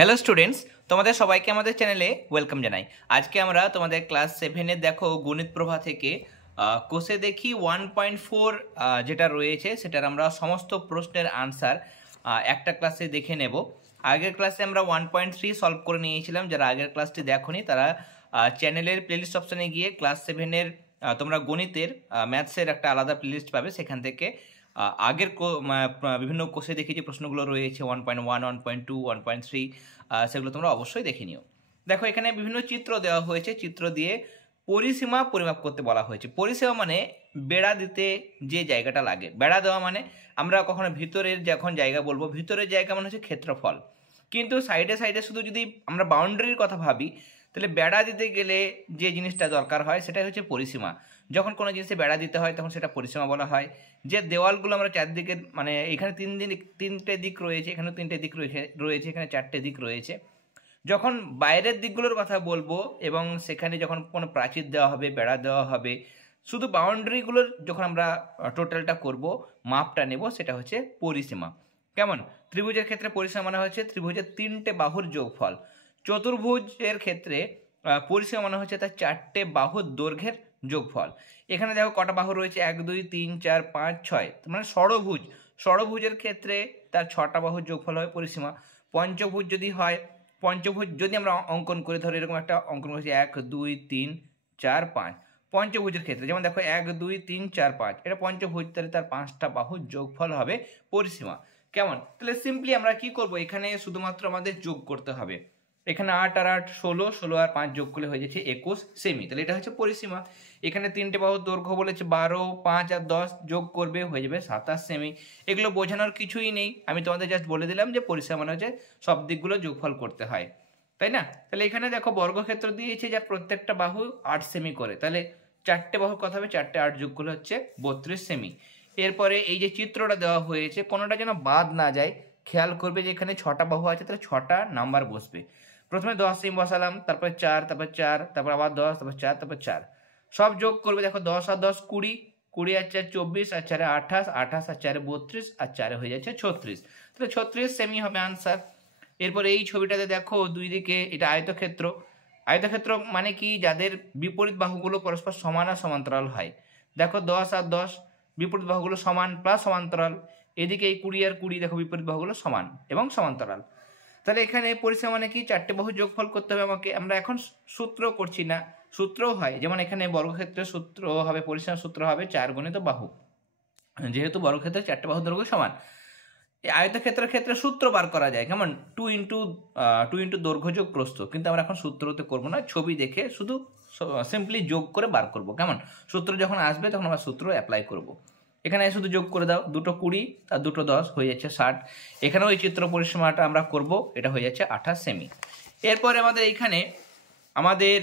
Hello students, তোমাদের সবাইকে আমাদের চ্যানেলে ওয়েলকাম জানাই। আজকে আমরা তোমাদের ক্লাস 7-এর দেখো গণিত প্রভা থেকে কোষে দেখি 1.4 যেটা রয়েছে সেটার আমরা সমস্ত প্রশ্নের আনসার একটা ক্লাসে দেখে নেব। আগের ক্লাসে আমরা 1.3 সলভ করে নিয়েছিলাম। যারা আগের ক্লাসটি দেখোনি তারা চ্যানেলের প্লেলিস্ট অপশানে গিয়ে ক্লাস 7-এর তোমরা গণিতের ম্যাথসের একটা আলাদা প্লেলিস্ট পাবে, সেখান থেকে আগের বিভিন্ন কোষে দেখি যে প্রশ্নগুলো রয়েছে 1.1, 1.2, 1.3 সেগুলো তোমরা অবশ্যই দেখে নিও। দেখো এখানে বিভিন্ন চিত্র দেওয়া হয়েছে, চিত্র দিয়ে পরিসীমা পরিমাপ করতে বলা হয়েছে। পরিসীমা মানে বেড়া দিতে যে জায়গাটা লাগে। বেড়া দেওয়া মানে আমরা কখনো ভিতরের যখন জায়গা বলবো, ভিতরের জায়গা মানে হচ্ছে ক্ষেত্রফল, কিন্তু সাইডে সাইডে শুধু যদি আমরা বাউন্ডারির কথা ভাবি তাহলে বেড়া দিতে গেলে যে জিনিসটা দরকার হয় সেটাই হচ্ছে পরিসীমা। যখন কোনো জিনিসে বেড়া দিতে হয় তখন সেটা পরিসীমা বলা হয়। যে দেওয়ালগুলো আমরা চারদিকে, মানে এখানে তিনটে দিক রয়েছে, এখানেও তিনটে দিক রয়েছে, এখানে চারটে দিক রয়েছে। যখন বাইরের দিকগুলোর কথা বলবো এবং সেখানে যখন কোনো প্রাচীর দেওয়া হবে, বেড়া দেওয়া হবে, শুধু বাউন্ডারিগুলোর যখন আমরা টোটালটা করব, মাপটা নেব, সেটা হচ্ছে পরিসীমা। কেমন? ত্রিভুজের ক্ষেত্রে পরিসীমা মানে হচ্ছে ত্রিভুজের তিনটে বাহুর যোগফল। চতুর্ভুজের ক্ষেত্রে পরিসীমা মানে হচ্ছে তার চারটে বাহুর দৈর্ঘ্যের যোগফল। এখানে দেখো কটা বাহু রয়েছে, 1, 2, 3, 4, 5, 6, মানে ষড়ভুজ। ষড়ভুজের ক্ষেত্রে তার 6টা বাহুর যোগফল হয় পরিসীমা। পঞ্চভুজ যদি হয়, পঞ্চভুজ যদি আমরা অঙ্কন করে ধরি, এরকম একটা অঙ্কন করেছি 1, 2, 3, 4, 5, পঞ্চভুজের ক্ষেত্রে যেমন দেখো 1, 2, 3, 4, 5, এটা পঞ্চভুজ, তাহলে তার 5টা বাহুর যোগফল হবে পরিসীমা। কেমন? তাহলে সিম্পলি আমরা কি করব, এখানে শুধুমাত্র আমাদের যোগ করতে হবে। এখানে 8 আর 8 16, 16 আর 5 যোগ করলে হয়ে যাচ্ছে 21 সেমি, তাহলে এটা হচ্ছে পরিসীমা। এখানে তিনটে বাহুর দৈর্ঘ্য বলেছে 12, 5 আর 10 যোগ করবে হয়ে যাবে 27 সেমি। এগুলো বোঝানোর কিছুই নেই, আমি তোমাদের জাস্ট বলে দিলাম যে পরিসীমা মানে হচ্ছে সব দিকগুলো যোগফল করতে হয়, তাই না? তাহলে এখানে দেখো বর্গক্ষেত্র দিয়েছে যা প্রত্যেকটা বাহু 8 সেমি করে, তাহলে চারটে বাহুর কথা হবে, 4টে 8 যোগ করলে হচ্ছে 32 সেমি। এরপরে এই যে চিত্রটা দেওয়া হয়েছে কোনোটা যেন বাদ না যায়, খেয়াল করবে যে এখানে 6টা বাহু আছে, তাহলে 6টা নাম্বার বসবে। প্রথমে 10 সেমি বসালাম, তারপর 4, তারপর 4, তারপর আবার 10, তারপর 4, তারপর 4, সব যোগ করবে। দেখো 10 আর 10 20, 20 আর 4 24, আর 4 28, 28 আর 4 32, আর 4 হয়ে যাচ্ছে 36, তাহলে 36 সেমি হবে আনসার। এরপর এই ছবিটাতে দেখো দুই দিকে এটা আয়তক্ষেত্র। আয়তক্ষেত্র মানে কি, যাদের বিপরীত বাহুগুলো পরস্পর সমান আর সমান্তরাল হয়। দেখো 10 আর 10 বিপরীত বাহুগুলো সমান প্লাস সমান্তরাল, এদিকে এই 20 আর 20 দেখো বিপরীত বাহুগুলো সমান এবং সমান্তরাল। তাহলে এখানে পরিসীমা মানে কি, চারটে বাহু যোগফল করতে হবে আমাকে। আমরা এখন সূত্র করছি না, সূত্রও হয়, যেমন এখানে বর্গক্ষেত্রের সূত্র হবে, পরিসীমার সূত্র হবে 4 গুণিত বাহু, যেহেতু বর্গক্ষেত্রে 4টে বাহু দৈর্ঘ্য সমান। এই আয়তক্ষেত্রের ক্ষেত্রে সূত্র বার করা যায়, কেমন 2 ইন্টু দৈর্ঘ্য যোগ প্রস্থ, কিন্তু আমরা এখন সূত্রতে করবো না, ছবি দেখে শুধু সিম্পলি যোগ করে বার করব। কেমন? সূত্র যখন আসবে তখন আমরা সূত্র অ্যাপ্লাই করব। এখানে শুধু যোগ করে দাও, 2 20 আর 2 10 হয়ে যাচ্ছে 60। এখানেও এই চিত্র পরিসীমাটা আমরা করব, এটা হয়ে যাচ্ছে 28 সেমি। এরপরে আমাদের এইখানে আমাদের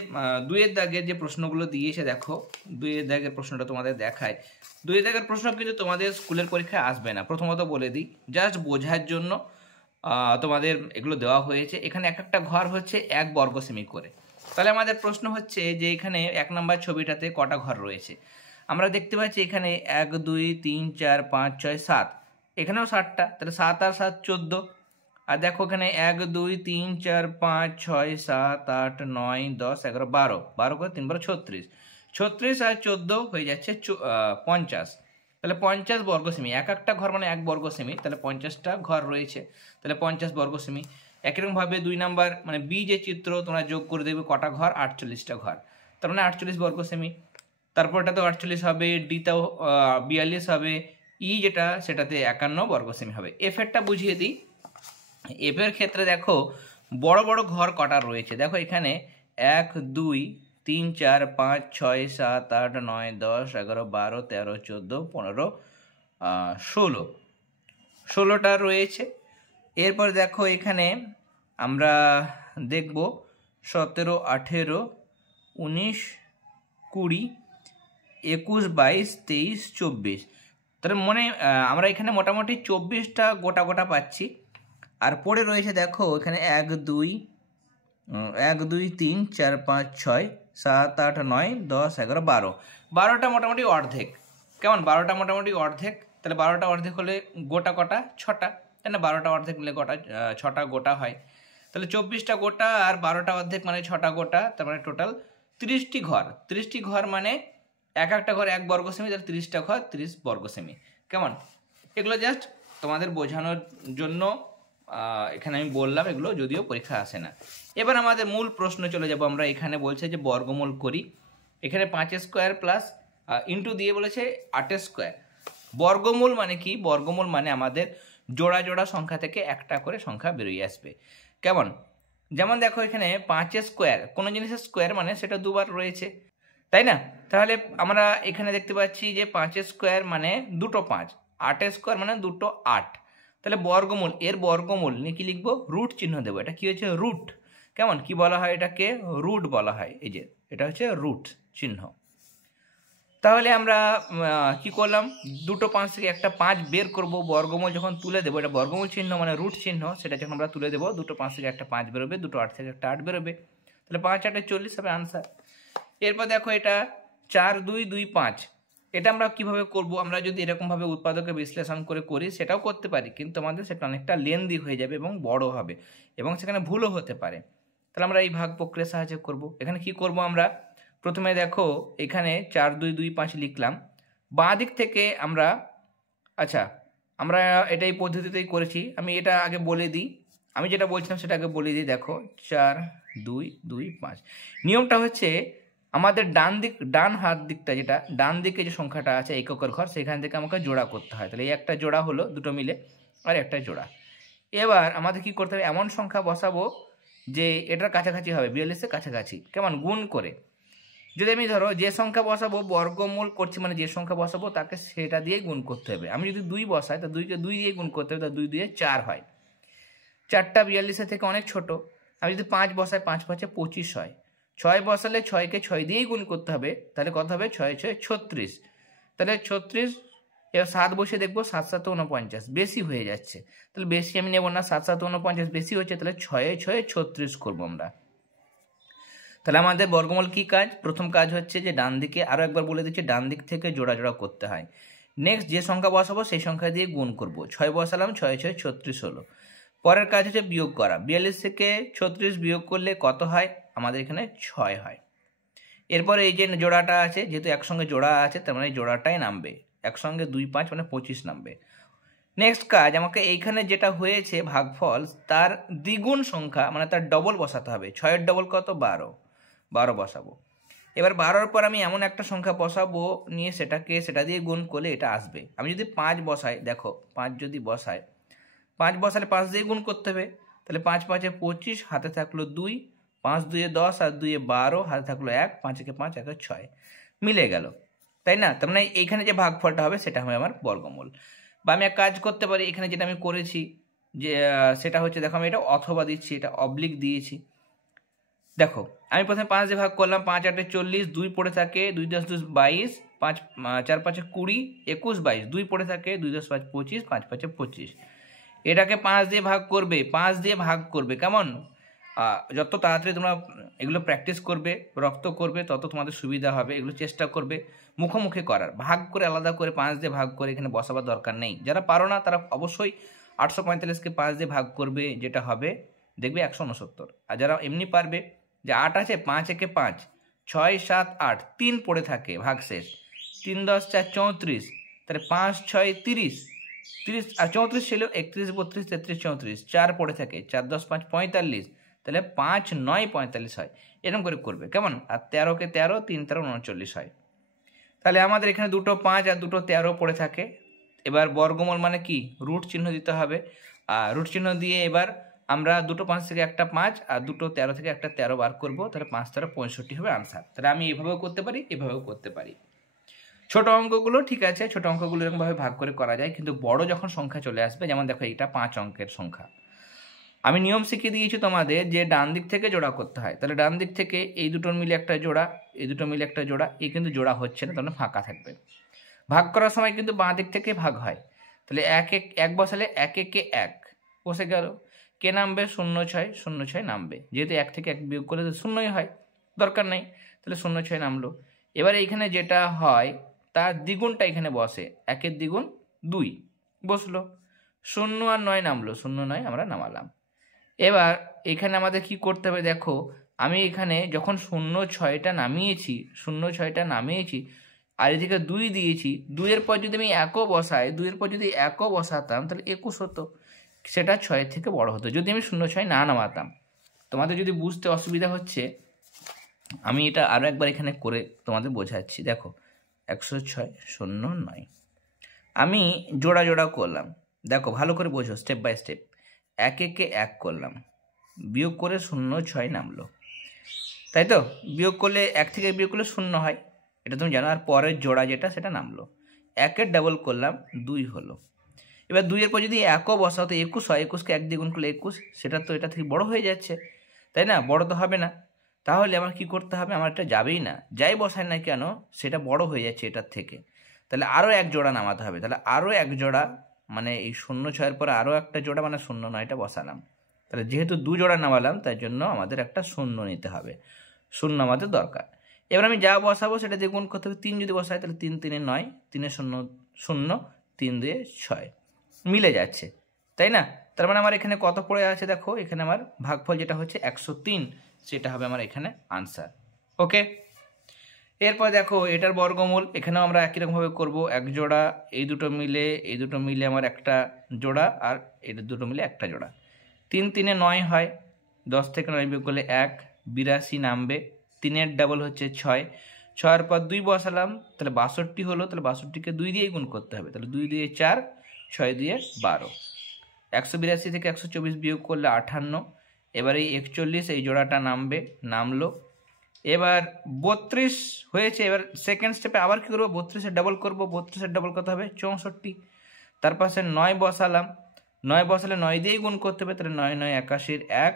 2-এর দাগের যে প্রশ্নগুলো দিয়েছে, দেখো 2-এর দাগের প্রশ্নটা তোমাদের দেখায়। 2-এর দাগের প্রশ্ন কিন্তু তোমাদের স্কুলের পরীক্ষায় আসবে না, প্রথমত বলে দিই, জাস্ট বোঝার জন্য তোমাদের এগুলো দেওয়া হয়েছে। এখানে এক একটা ঘর হচ্ছে 1 বর্গ সেমি করে। তাহলে আমাদের প্রশ্ন হচ্ছে যে এখানে 1 নম্বর ছবিটাতে কটা ঘর রয়েছে। আমরা দেখতে পাচ্ছি এখানে 1, 2, 3, 4, 5, 6, 7, এখানেও 7টা, তাহলে 7 আর 7 14। আর দেখো এখানে 1, 2, 3, 4, 5, 6, 7, 8, 9, 10, 11, 12, 12 করে 3 12 36, 36 আর 14 হয়ে যাচ্ছে 50। তাহলে 50 বর্গ সেমি, এক একটা ঘর মানে 1 বর্গ সেমি, তাহলে 50টা ঘর রয়েছে, তাহলে 50 বর্গ সেমি। একইরকমভাবে 2 নাম্বার মানে বি যে চিত্র, তোমরা যোগ করে দেবে কটা ঘর, 48টা ঘর, তার মানে 48 বর্গ সেমি। তারপরটা তো 48 হবে, ডিটাও 42 হবে, ই যেটা সেটাতে 51 বর্গ সেমি হবে। এফেরটা বুঝিয়ে দিই। এফের ক্ষেত্রে দেখো বড় বড় ঘর কটা রয়েছে, দেখো এখানে 1, 2, 3, 4, 5, 6, 7, 8, 9, 10, 11, 12, 13, 14, 15, 16, 16টা রয়েছে। এরপর দেখো এখানে আমরা দেখব 17, 18, 19, 20, 21, 22, 23, 24। তাহলে আমরা এখানে মোটামুটি 24টা গোটা গোটা পাচ্ছি। আর পড়ে রয়েছে দেখো এখানে 1, 2, 3, 4, 5, 6, 7, 8, 9, 10, 11, 12, 12টা মোটামুটি অর্ধেক। কেমন? 12টা মোটামুটি অর্ধেক, তাহলে 12টা অর্ধেক হলে গোটা কটা 6টা, তাই না? 12টা অর্ধেক নিলে গোটা 6টা গোটা হয়। তো তাহলে 24টা গোটা আর 12টা অর্ধেক মানে 6টা গোটা, তার মানে টোটাল 30টি ঘর। 30টি ঘর মানে এক একটা ঘর 1 বর্গ সেমি, তাহলে 30টা ঘর 30 বর্গ সেমি। কেমন? এগুলো জাস্ট তোমাদের বোঝানোর জন্য এখানে আমি বললাম, এগুলো যদিও পরীক্ষা আসে না। এবার আমাদের মূল প্রশ্ন চলে যাব আমরা। এখানে বলছে যে বর্গমূল করি। এখানে 5 স্কোয়ার প্লাস ইন্টু দিয়ে বলেছে 8 স্কোয়ার। বর্গমূল মানে কি? বর্গমূল মানে আমাদের জোড়া জোড়া সংখ্যা থেকে একটা করে সংখ্যা বেরিয়ে আসবে। কেমন? যেমন দেখো এখানে 5 স্কোয়ার, কোনো জিনিসের স্কোয়ার মানে সেটা দুবার রয়েছে, তাই না? তাহলে আমরা এখানে দেখতে পাচ্ছি যে 5 স্কোয়ার মানে দুটো 5, 8 স্কোয়ার মানে দুটো 8। তাহলে বর্গমূল, এর বর্গমূল নিয়ে কি লিখবো? রুট চিহ্ন দেবো। এটা কি হচ্ছে? রুট। কেমন? কি বলা হয় এটাকে? রুট বলা হয়। এই যে এটা হচ্ছে রুট চিহ্ন। তাহলে আমরা কি করলাম? দুটো 5 থেকে একটা 5 বের করব। বর্গমূল যখন তুলে দেবো, এটা বর্গমূল চিহ্ন মানে রুট চিহ্ন, সেটা যখন আমরা তুলে দেবো দুটো 5 থেকে একটা 5 বেরোবে, দুটো 8 থেকে একটা 8 বেরোবে। তাহলে 5 8 40 হবে আনসার। এরপর দেখো এটা 4 2 2 5, এটা আমরা কিভাবে করব? আমরা যদি এরকমভাবে উৎপাদকে বিশ্লেষণ করে করি সেটাও করতে পারি, কিন্তু আমাদের সেটা অনেকটা লেন্দি হয়ে যাবে এবং বড় হবে এবং সেখানে ভুলও হতে পারে। তাহলে আমরা এই ভাগ প্রক্রিয়ার সাহায্যে করব। এখানে কি করব আমরা? প্রথমে দেখো এখানে 4 2 2 5 লিখলাম। বাঁ দিক থেকে আমরা, আচ্ছা আমরা এটা এই পদ্ধতিতেই করেছি। আমি এটা আগে বলে দিই, আমি যেটা বলছিলাম সেটা আগে বলে দিই। দেখো 4 2 2 5, নিয়মটা হচ্ছে আমাদের ডান হাত দিকটা, যেটা ডান দিকে যে সংখ্যাটা আছে এককের ঘর, সেখান থেকে আমাকে জোড়া করতে হয়। তাহলে এই একটা জোড়া হলো দুটো মিলে, আর একটা জোড়া। এবার আমাদের কি করতে হবে? এমন সংখ্যা বসাবো যে এটার কাছাকাছি হবে, 42-এর কাছাকাছি। কেমন? গুণ করে। যদি আমি ধরো যে সংখ্যা বসাবো, বর্গমূল করছি মানে যে সংখ্যা বসাবো তাকে সেটা দিয়ে গুণ করতে হবে। আমি যদি 2 বসাই তো 2কে 2 দিয়ে গুণ করতে হবে, তা 2 দিয়ে 4 হয়। 4টা 42-এর থেকে অনেক ছোট। আমি যদি 5 বসাই, 5 5 25 হয়। 6 বসালে 6কে 6 দিয়েই গুণ করতে হবে, তাহলে কত হবে? 6 6 36। তাহলে 36। এবার 7 বসে দেখবো, 7 7 49, বেশি হয়ে যাচ্ছে। তাহলে বেশি আমি নেব না, 7 7 49 বেশি হচ্ছে, তাহলে 6 6 36 করবো আমরা। তাহলে আমাদের বর্গমূল কি কাজ? প্রথম কাজ হচ্ছে যে ডান দিকে, আরও একবার বলে দিচ্ছি, ডান দিক থেকে জোড়া জোড়া করতে হয়। নেক্সট যে সংখ্যা বসাবো সেই সংখ্যা দিয়ে গুণ করব। 6 বসালাম, 6 6 36 হলো। পরের কাজ হচ্ছে বিয়োগ করা। 42 থেকে 36 বিয়োগ করলে কত হয়? আমাদের এখানে 6 হয়। এরপরে এই যে জোড়াটা আছে, যেহেতু একসঙ্গে জোড়া আছে তার মানে জোড়াটাই নামবে। একসঙ্গে 2 5 মানে 25 নামবে। নেক্সট কাজ, আমাকে এইখানে যেটা হয়েছে ভাগফল, তার দ্বিগুণ সংখ্যা মানে তার ডবল বসাতে হবে। 6-এর ডবল কত? 12। 12 বসাবো। এবার 12-র পর আমি এমন একটা সংখ্যা বসাবো, নিয়ে সেটা দিয়ে গুণ করলে এটা আসবে। আমি যদি 5 বসাই, দেখো 5 যদি বসাই, 5 বসালে 5 দিয়ে গুণ করতে হবে। তাহলে 5 5 25, হাতে থাকলো 2, 5 2 10 আর 2 12, হাতে থাকলো 1, 5 1 5 1 6, মিলে গেল, তাই না? তার মানে এইখানে যে ভাগফলটা হবে সেটা হবে আমার বর্গমূল। বা আমি এক কাজ করতে পারি, এখানে যেটা আমি করেছি যে সেটা হচ্ছে, দেখো আমি এটা অথবা দিচ্ছি, এটা অবলিক দিয়েছি। দেখো আমি প্রথমে 5 দিয়ে ভাগ করলাম, 5 8 40, 2 পড়ে থাকে, 2 10 2 22, 5 4 5 20, 21 22, 2 পড়ে থাকে, 2 10 5 25, 5 5 25। এটাকে 5 দিয়ে ভাগ করবে, 5 দিয়ে ভাগ করবে। কেমন? যত তাড়াতাড়ি তোমরা এগুলো প্র্যাকটিস করবে, রপ্ত করবে, তত তোমাদের সুবিধা হবে। এগুলো চেষ্টা করবে মুখোমুখি করার। ভাগ করে আলাদা করে 5 দিয়ে ভাগ করে এখানে বসাবার দরকার নেই। যারা পারো না তারা অবশ্যই 845কে 5 দিয়ে ভাগ করবে, যেটা হবে দেখবে 169। আর যারা এমনি পারবে, যে 8 আছে, 5 একে 5, 6 7 8, 3 পড়ে থাকে, ভাগ শেষ, 3 10 4 34, তাহলে 5 6 30, 30 আর 34 ছিল 31 32 33 34, 4 পড়ে থাকে, 4 10 5 45, তাহলে 5 9 45 হয়। এরকম করে করবে। কেমন? আর 13কে 13, 3 13 39 হয়। তাহলে আমাদের এখানে দুটো 5 আর দুটো 13 পড়ে থাকে। এবার বর্গমূল মানে কি? রুট চিহ্ন দিতে হবে। আর রুট চিহ্ন দিয়ে এবার আমরা দুটো 5 থেকে একটা 5 আর দুটো 13 থেকে একটা 13 বার করবো। তাহলে 5 13 65 হবে আনসার। তাহলে আমি এভাবেও করতে পারি, এভাবেও করতে পারি। ছোট অঙ্কগুলো ঠিক আছে, ছোট অঙ্কগুলো এরকমভাবে ভাগ করে করা যায়, কিন্তু বড় যখন সংখ্যা চলে আসবে, যেমন দেখো এটা 5 অঙ্কের সংখ্যা, আমি নিয়ম শিখিয়ে দিয়েছি তোমাদের যে ডান দিক থেকে জোড়া করতে হয়। তাহলে ডান দিক থেকে এই দুটোর মিলে একটা জোড়া, এই দুটো মিলে একটা জোড়া, এই কিন্তু জোড়া হচ্ছে না, তাহলে ফাঁকা থাকবে। ভাগ করার সময় কিন্তু বাঁ দিক থেকে ভাগ হয়। তাহলে 1 বসালে 1 1 1 বসে গেল। কে নামবে? 0 6 0 6 নামবে, যেহেতু 1 থেকে 1 বিয়োগ করলে 0ই হয়, দরকার নেই। তাহলে 0 6 নামলো। এবার এইখানে যেটা হয় তার দ্বিগুণটা এখানে বসে, 1-এর দ্বিগুণ 2 বসলো। 0 আর 9 নামলো, 0 9 আমরা নামালাম। এবার এখানে আমাদের কি করতে হবে দেখো, আমি এখানে যখন 0.6টা নামিয়েছি, 0.6টা নামিয়েছি আর এদিকে 2 দিয়েছি, 2-এর পর যদি আমি একও বসাই, 2-এর পর যদি একও বসাতাম তাহলে 21 হতো, সেটা 6-এর থেকে বড় হতো যদি আমি 0.6 না নামাতাম। তোমাদের যদি বুঝতে অসুবিধা হচ্ছে আমি এটা আরও একবার এখানে করে তোমাদের বোঝাচ্ছি। দেখো 106.09 আমি জোড়া জোড়া করলাম, দেখো ভালো করে বোঝো স্টেপ বাই স্টেপ। 1 1 করলাম, বিয়োগ করে 0.6 নামলো, তাই তো? বিয়োগ করলে 1 থেকে বিয়োগ করলে 0 হয়, এটা তুমি জানো। আর পরের জোড়া যেটা সেটা নামলো, 1-এর ডাবল করলাম 2 হলো। এবার 2-এর পর যদি একও বসাও তো 21 হয়, 21কে 1 দিয়ে গুণ করলে 21, সেটা তো এটা থেকে বড় হয়ে যাচ্ছে, তাই না? বড় তো হবে না, তাহলে আমার কি করতে হবে, আমার এটা যাবেই না, যাই বসায় না কেন সেটা বড় হয়ে যাচ্ছে এটার থেকে, তাহলে আরও 1 জোড়া নামাতে হবে। তাহলে আরও 1 জোড়া মানে এই 0.6-এর পরে আরও একটা জোড়া মানে 0.9টা বসালাম। তাহলে যেহেতু 2 জোড়া নামালাম তাই জন্য আমাদের একটা 0 নিতে হবে, 0 আমাদের দরকার। এবার আমি যা বসাবো সেটা দিয়ে গুণ করতে হবে। 3 যদি বসাই তাহলে 3 3 9, 3 0 0, 3 2 6, মিলে যাচ্ছে, তাই না? তার মানে আমার এখানে কত পড়ে আছে দেখো, এখানে আমার ভাগফল যেটা হচ্ছে 103, সেটা হবে আমার এখানে আনসার। ওকে, এরপর দেখো এটার বর্গমূল, এখানেও আমরা একই রকমভাবে করবো। 1 জোড়া, এই দুটো মিলে আমার একটা জোড়া, আর এই দুটো মিলে একটা জোড়া। 3 3 9 হয়, 10 থেকে 9 বিয়োগ করলে 1, 82 নামবে। 3-এর ডাবল হচ্ছে 6, 6-এর পর 2 বসালাম তাহলে 62 হলো, তাহলে 62কে 2 দিয়েই গুণ করতে হবে, তাহলে 2 দিয়ে 4, 6 দিয়ে 12। 182 থেকে 124 বিয়োগ করলে 58, এবার এই 41 এই জোড়াটা নামলো। এবার 32 হয়েছে, এবার সেকেন্ড স্টেপে আবার কী করবো, 32-এর ডাবল করবো, 32-এর ডাবল কত হবে 64, তার পাশে 9 বসালাম, 9 বসালে 9 দিয়েই গুণ করতে হবে, তাহলে 9 9 81, 1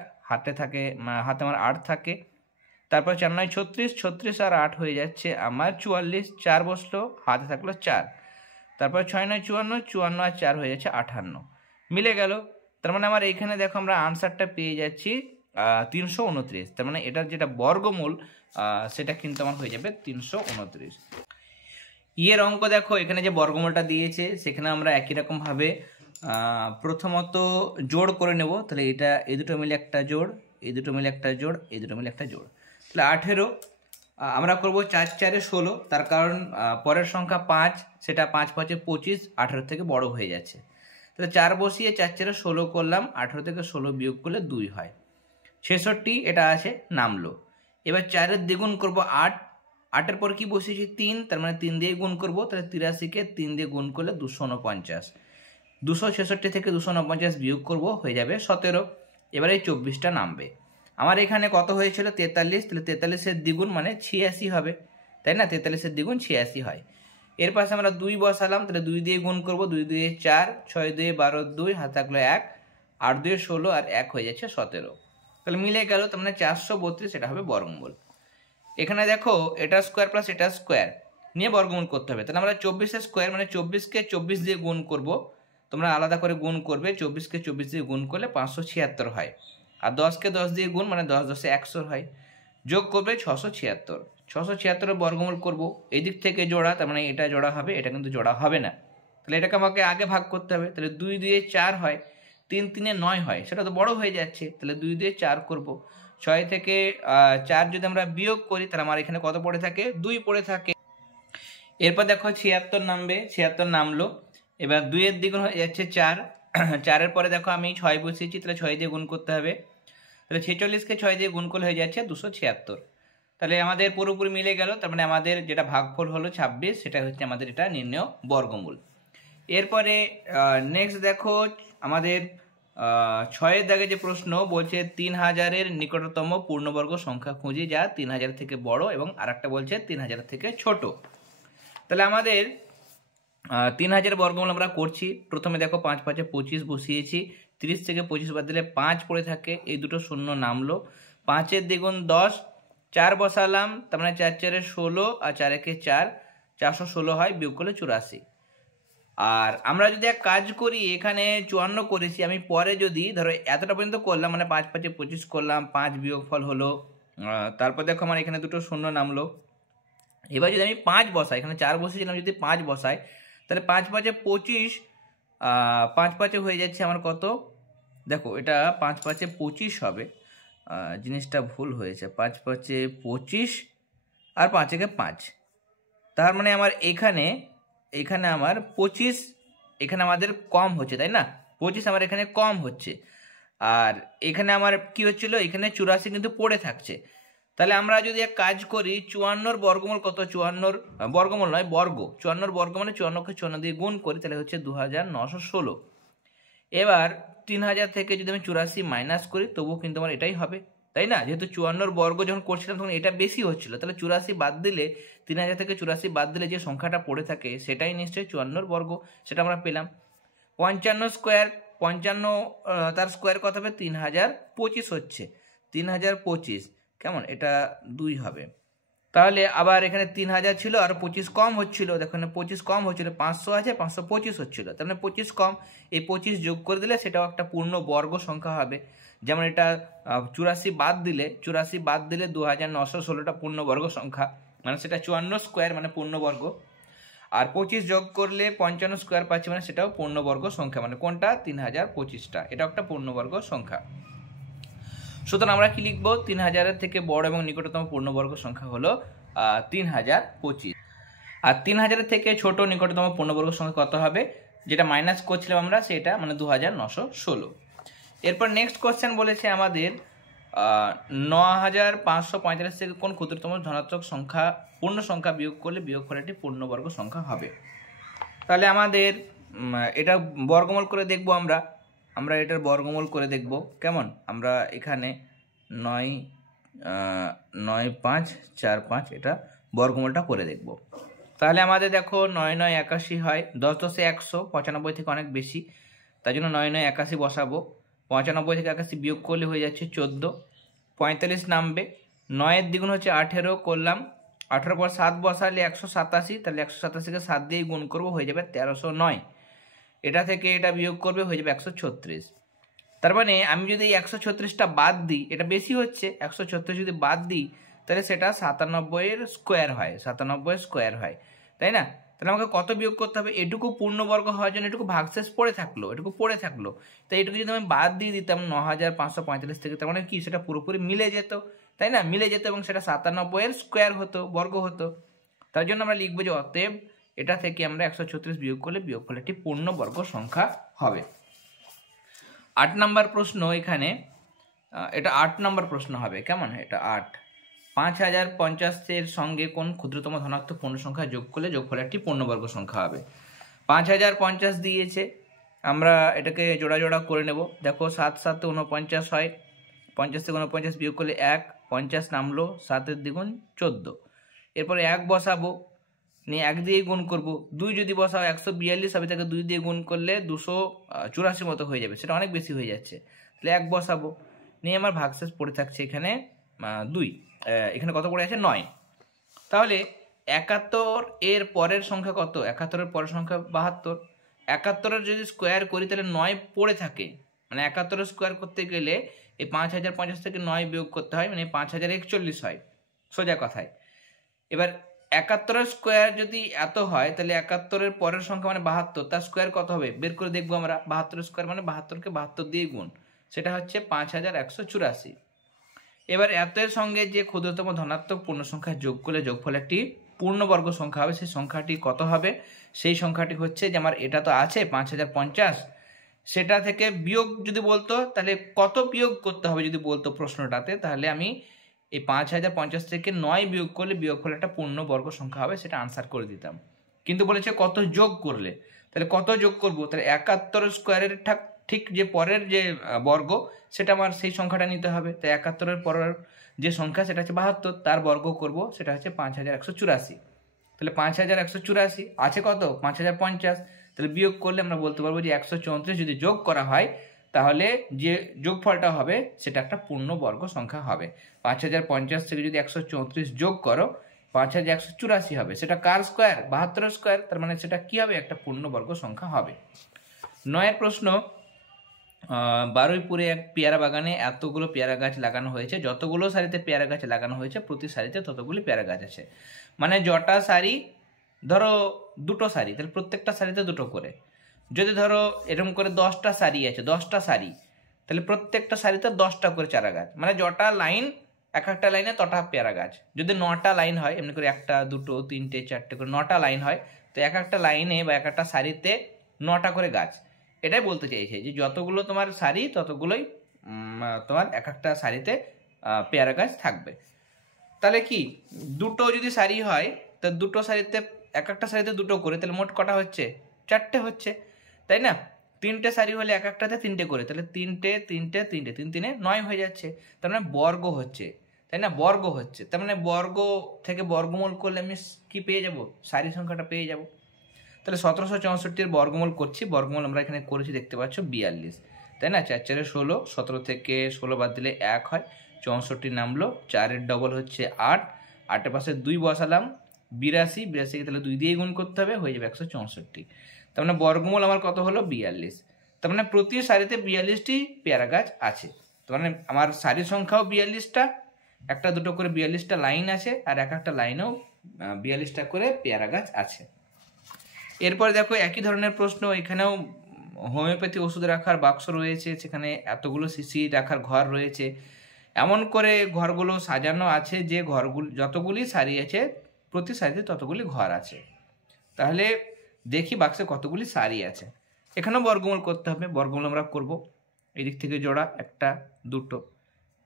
হাতে আমার 8 থাকে, তারপর 4 9 36, 36 আর 8 হয়ে যাচ্ছে আমার 44, 4 বসলো, হাতে থাকলো 4, তারপর 6 9 54, 54 আর 4 হয়ে যাচ্ছে 58, মিলে গেল। তার মানে আমার এইখানে দেখো আমরা আনসারটা পেয়ে যাচ্ছি 329, তার মানে এটার যেটা বর্গমূল সেটা কিন্তু আমার হয়ে যাবে 329। ইয়ের অঙ্ক দেখো, এখানে যে বর্গমূলটা দিয়েছে সেখানে আমরা একই রকমভাবে প্রথমত জোড় করে নেব, তাহলে এটা এই দুটো মিলে একটা জোড়, এই দুটো মিলে একটা জোড়, এই দুটো মিলে একটা জোড়, তাহলে 18 আমরা করব 4 4 16, তার কারণ পরের সংখ্যা 5, সেটা 5 5 25, 18 থেকে বড় হয়ে যাচ্ছে, তাহলে 4 বসিয়ে 4 4 16 করলাম, 18 থেকে 16 বিয়োগ করলে 2 হয়, 66 এটা আছে নামলো। এবার 4-এর দ্বিগুণ করব 8, 8-এর পর কি বসিয়েছি 3, তার মানে 3 দিয়ে গুণ করব, তাহলে 83-কে 3 দিয়ে গুণ করলে 249, 266 থেকে 249 বিয়োগ করব, হয়ে যাবে 17। এবারে 24টা নামবে। আমার এখানে কত হয়েছিল 43, তাহলে 43-এর দ্বিগুণ মানে 86 হবে, তাই না? 43-এর দ্বিগুণ 86 হয়। এর পাশে আমরা 2 বসালাম, তাহলে 2 দিয়ে গুণ করব, 2 2 4, 6 2 12, 2 হাতে থাকলো 1, 8 2 16 আর 1 হয়ে যাচ্ছে 17, তাহলে মিলে গেল, তার মানে 432 এটা হবে বর্গমূল। এখানে দেখো এটা স্কোয়ার প্লাস এটা স্কোয়ার নিয়ে বর্গমূল করতে হবে, তাহলে আমরা 24-এর স্কোয়ার মানে 24-কে 24 দিয়ে গুণ করব, তোমরা আলাদা করে গুণ করবে, 24-কে 24 দিয়ে গুণ করলে 576 হয়, আর 10-কে 10 দিয়ে গুণ মানে 10 10 100 হয়, যোগ করবে 676, 676-এর বর্গমূল করব, এই দিক থেকে জোড়া, তার মানে এটা জোড়া হবে, এটা কিন্তু জোড়া হবে না, তাহলে এটাকে আমাকে আগে ভাগ করতে হবে, তাহলে 2 2 4 হয়, 3 3 9 হয়, সেটা তো বড় হয়ে যাচ্ছে, তাহলে 2 দিয়ে 4 করব, 6 থেকে 4 যদি আমরা বিয়োগ করি তাহলে আমার এখানে কত পড়ে থাকে 2 পড়ে থাকে। এরপর দেখো 76 নামবে, 76 নামলো, এবার 2-এর দ্বিগুণ হয়ে যাচ্ছে 4, 4-এর পরে দেখো আমি 6 বসিয়েছি, তাহলে 6 দিয়ে গুণ করতে হবে, তাহলে 46-কে 6 দিয়ে গুণ করলে হয়ে যাচ্ছে 276, তাহলে আমাদের পুরোপুরি মিলে গেল, তার মানে আমাদের যেটা ভাগফল হলো 26, সেটা হচ্ছে আমাদের এটা নির্ণেয় বর্গমূল। এরপরে নেক্সট দেখো আমাদের 6-এর দাগে যে প্রশ্ন বলছে 3000-এর নিকটতম পূর্ণবর্গ সংখ্যা খুঁজি যা 3000 থেকে বড় এবং আরেকটা বলছে 3000 থেকে ছোট। তাহলে আমাদের 3000 বর্গমূল আমরা করছি, প্রথমে দেখো 5 5 25 বসিয়েছি, 30 থেকে 25 বাদ দিলে 5 পড়ে থাকে, এই দুটো শূন্য নামলো, 5-এর দ্বিগুণ 10, 4 বসালাম, তার মানে 4 4 16 আর 4 1 4, 416 হয়, বিয়োগ করলে 84। আর আমরা যদি এক কাজ করি, এখানে 54 করেছি আমি, পরে যদি ধরো এতটা পর্যন্ত করলাম মানে 5 5 25 করলাম, 5 বিয়োগফল হলো, তারপর দেখো আমার এখানে দুটো শূন্য নামলো, এবার যদি আমি 5 বসাই, এখানে 4 বসেছিলাম, যদি 5 বসাই তাহলে 5 5 25, 5 5 হয়ে যাচ্ছে আমার কত দেখো এটা 5 5 25 হবে, জিনিসটা ভুল হয়েছে, 5 5 25 আর 5 একে 5, তার মানে আমার এখানে এখানে আমার 25 এখানে আমাদের কম হচ্ছে, তাই না? 25 আমার এখানে কম হচ্ছে, আর এখানে আমার কি হচ্ছিল, এখানে 84 কিন্তু পড়ে থাকছে। তাহলে আমরা যদি এক কাজ করি, 54 বর্গমূল কত, 54 বর্গমূল নয় বর্গ, 54 বর্গ মানে 54কে 54 দিয়ে গুণ করি, তাহলে হচ্ছে 2916। এবার 3000 থেকে যদি আমি 84 মাইনাস করি তবুও কিন্তু আমার এটাই হবে, তাই না? যেহেতু 54 বর্গ যখন করছিলাম তখন এটা বেশি হচ্ছিল, তাহলে 84 বাদ দিলে 3000 থেকে 84 বাদ দিলে যে সংখ্যাটা পড়ে থাকে সেটাই নিশ্চয়ই 54 বর্গ, সেটা আমরা পেলাম। 55 স্কোয়ার, 55 তার স্কোয়ার কত হবে, 3025 হচ্ছে, 3025 কেমন, এটা 2 হবে। তাহলে আবার এখানে 3000 ছিল আর 25 কম হচ্ছিল, দেখো 25 কম হচ্ছিল, 500 আছে 525 হচ্ছিল, তার মানে 25 কম, এই 25 যোগ করে দিলে সেটাও একটা পূর্ণ বর্গ সংখ্যা হবে। যেমন এটা 84 বাদ দিলে 2916টা পূর্ণবর্গ সংখ্যা, মানে সেটা 54 স্কোয়ার মানে পূর্ণবর্গ, আর 25 যোগ করলে 55 স্কোয়ার পাচ্ছি, মানে সেটাও পূর্ণবর্গ সংখ্যা, মানে কোনটা, 3025টা, এটা একটা পূর্ণবর্গ সংখ্যা। সুতরাং আমরা কি লিখবো, 3000-এর থেকে বড় এবং নিকটতম পূর্ণবর্গ সংখ্যা হলো 3025, আর 3000-এর থেকে ছোট নিকটতম পূর্ণবর্গ সংখ্যা কত হবে, যেটা মাইনাস করছিলাম আমরা সেটা, মানে 2916। এরপর নেক্সট কোশ্চেন বলেছে আমাদের 9545 থেকে কোন ক্ষুদ্রতম ধনাত্মক সংখ্যা পূর্ণ সংখ্যা বিয়োগ করলে বিয়োগফলটি পূর্ণবর্গ সংখ্যা হবে। তাহলে আমাদের এটা বর্গমূল করে দেখব, আমরা এটার বর্গমূল করে দেখব কেমন। আমরা এখানে 99545 এটা বর্গমূলটা করে দেখব। তাহলে আমাদের দেখো 9 9 81 হয়, 10 10 100, 95 থেকে অনেক বেশি, তাই জন্য 9 9 81 বসাবো। 95 থেকে 81 বিয়োগ করলে হয়ে যাচ্ছে 14, 45 নামবে, 9-এর দ্বিগুণ হচ্ছে 18 করলাম, 18 পর 7 বসালে 187, তাহলে 187কে 7 দিয়ে গুণ করবো, হয়ে যাবে 1309। এটা থেকে এটা বিয়োগ করবে, হয়ে যাবে 136। তার মানে আমি যদি 136টা বাদ দিই, এটা বেশি হচ্ছে, 136 যদি বাদ দিই তাহলে সেটা 97-এর স্কোয়ার হয়, 97 স্কোয়ার হয়, তাই না? তাহলে আমাকে কত বিয়োগ করতে হবে, এটুকু পূর্ণবর্গ হওয়ার জন্য এটুকু ভাগশেষ পড়ে থাকলো, তাই এটুকু যদি আমি বাদ দিয়ে দিতাম 9545 থেকে, তার মানে কি সেটা পুরোপুরি মিলে যেত, তাই না? মিলে যেত এবং সেটা 97-এর স্কোয়ার হতো, বর্গ হতো। তার জন্য আমরা লিখবো যে অতএব এটা থেকে আমরা 136 বিয়োগ করলে বিয়োগফল একটি পূর্ণবর্গ সংখ্যা হবে। 8 নম্বর প্রশ্ন, এখানে এটা 8 নম্বর প্রশ্ন হবে কেমন, এটা 8। 5050-এর সঙ্গে কোন ক্ষুদ্রতম ধনাত্মক পূর্ণ সংখ্যা যোগ করলে যোগফল একটি পূর্ণবর্গ সংখ্যা হবে। 5050 দিয়েছে, আমরা এটাকে জোড়া জোড়া করে নেব। দেখো 7 7 49 হয়, 50 থেকে 49 বিয়োগ করলে 1, 50 নামলো, 7-এর দ্বিগুণ 14, এরপরে 1 বসাবো, নিয়ে 1 দিয়ে গুণ করব, 2 যদি বসাও 142 হবে, তাকে 2 দিয়ে গুণ করলে 284 মতো হয়ে যাবে, সেটা অনেক বেশি হয়ে যাচ্ছে, তাহলে 1 বসাবো, নিয়ে আমার ভাগশেষ পড়ে থাকছে এখানে 2, এখানে কত পড়ে আছে, 9। তাহলে 71 এর পরের সংখ্যা কত, 71-এর পরের সংখ্যা 72, 71-এর যদি স্কোয়ার করি তাহলে 9 পড়ে থাকে, মানে 71-এর স্কোয়ার করতে গেলে এই 5050 থেকে 9 বিয়োগ করতে হয়, মানে 5041 হয় সোজা কথায়। এবার 71-এর স্কোয়ার যদি এত হয় তাহলে 71-এর পরের সংখ্যা মানে 72, তার স্কোয়ার কত হবে বের করে দেখবো আমরা। 72-এর স্কোয়ার মানে 72কে 72 দিয়ে গুণ, সেটা হচ্ছে 5184। এবার এতের সঙ্গে যে ক্ষুদ্রতম ধনাত্মক পূর্ণ সংখ্যা যোগ করলে যোগফল একটি পূর্ণবর্গ সংখ্যা হবে, সেই সংখ্যাটি কত হবে, সেই সংখ্যাটি হচ্ছে যে আমার এটা তো আছে 5050, সেটা থেকে বিয়োগ যদি বলতো তাহলে কত বিয়োগ করতে হবে যদি বলতো প্রশ্নটাতে, তাহলে আমি এই 5050 থেকে 9 বিয়োগ করলে বিয়োগফল একটা পূর্ণবর্গ সংখ্যা হবে, সেটা আনসার করে দিতাম। কিন্তু বলেছে কত যোগ করলে, তাহলে কত যোগ করব, তাহলে 71 স্কোয়ারের ঠিক যে পরের যে বর্গ সেটা আমার সেই সংখ্যাটা নিতে হবে, তাই 71-এর পরের যে সংখ্যা সেটা হচ্ছে 72, তার বর্গ করব, সেটা হচ্ছে 5184। তাহলে 5184 আছে কত, 5050, তাহলে বিয়োগ করলে আমরা বলতে পারবো যে 134 যদি যোগ করা হয় তাহলে যে যোগফলটা হবে সেটা একটা পূর্ণবর্গ সংখ্যা হবে। 5050 থেকে যদি 134 যোগ করো 5184 হবে, সেটা কার স্কোয়ার, 72 স্কোয়ার, তার মানে সেটা কি হবে, একটা পূর্ণবর্গ সংখ্যা হবে। 9-এর প্রশ্ন, বারুইপুরে এক পেয়ারা বাগানে এতগুলো পেয়ারা গাছ লাগানো হয়েছে, যতগুলো সারিতে পেয়ারা গাছ লাগানো হয়েছে প্রতি সারিতে ততগুলি পেয়ারা গাছ আছে, মানে জটা সারি, ধরো 2টো সারি, তাহলে প্রত্যেকটা সারিতে 2টো করে, যদি ধরো এরকম করে 10টা সারি আছে, 10টা সারি, তাহলে প্রত্যেকটা সারিতে 10টা করে চারা গাছ, মানে যটা লাইন এক একটা লাইনে তটা পেয়ারা গাছ। যদি 9টা লাইন হয়, এমনি করে 1টা 2টো 3টে 4টে করে 9টা লাইন হয়, তো এক একটা লাইনে বা এক একটা সারিতে 9টা করে গাছ। এটাই বলতে চাইছে যে যতগুলো তোমার সারি ততগুলোই তোমার এক একটা সারিতে পেয়ারা গাছ থাকবে। তাহলে কি দুটো যদি সারি হয়, তো দুটো সারিতে এক একটা সারিতে 2টো করে, তাহলে মোট কটা হচ্ছে? 4টে হচ্ছে, তাই না? 3টে সারি হলে এক একটাতে 3টে করে, তাহলে 3টে 3টে 3টে 3 3 9 হয়ে যাচ্ছে। তার মানে বর্গ হচ্ছে, তাই না? বর্গ হচ্ছে, তার মানে বর্গ থেকে বর্গমূল করলে আমি কি পেয়ে যাব? সারি সংখ্যাটা পেয়ে যাব। তাহলে 1764-এর বর্গমূল করছি, বর্গমূল আমরা এখানে করেছি, দেখতে পাচ্ছ 42, তাই না? 4 4 16, 17 থেকে 16 বাদ দিলে 1 হয়, 64 নামলো। 4-এর ডবল হচ্ছে 8, 8-এর পাশে 2 বসালাম, 82, 82কে তাহলে 2 দিয়ে গুণ করতে হবে, হয়ে যাবে 164। তার মানে বর্গমূল আমার কত হলো? 42। তার মানে প্রতি সারিতে 42টি পেয়ারা গাছ আছে। তার মানে আমার সারি সংখ্যাও 42টা, একটা দুটো করে 42টা লাইন আছে, আর এক একটা লাইনেও 42টা করে পেয়ারা গাছ আছে। এরপরে দেখো একই ধরনের প্রশ্ন, এখানেও হোমিওপ্যাথি ওষুধ রাখার বাক্স রয়েছে, সেখানে এতগুলো শিশি রাখার ঘর রয়েছে, এমন করে ঘরগুলো সাজানো আছে যে ঘরগুলো যতগুলি সারি আছে প্রতি সারিতে ততগুলি ঘর আছে। তাহলে দেখি বাক্সে কতগুলি সারি আছে। এখানেও বর্গমূল করতে হবে, বর্গমূল আমরা করব। এই দিক থেকে জোড়া 1টা 2টো,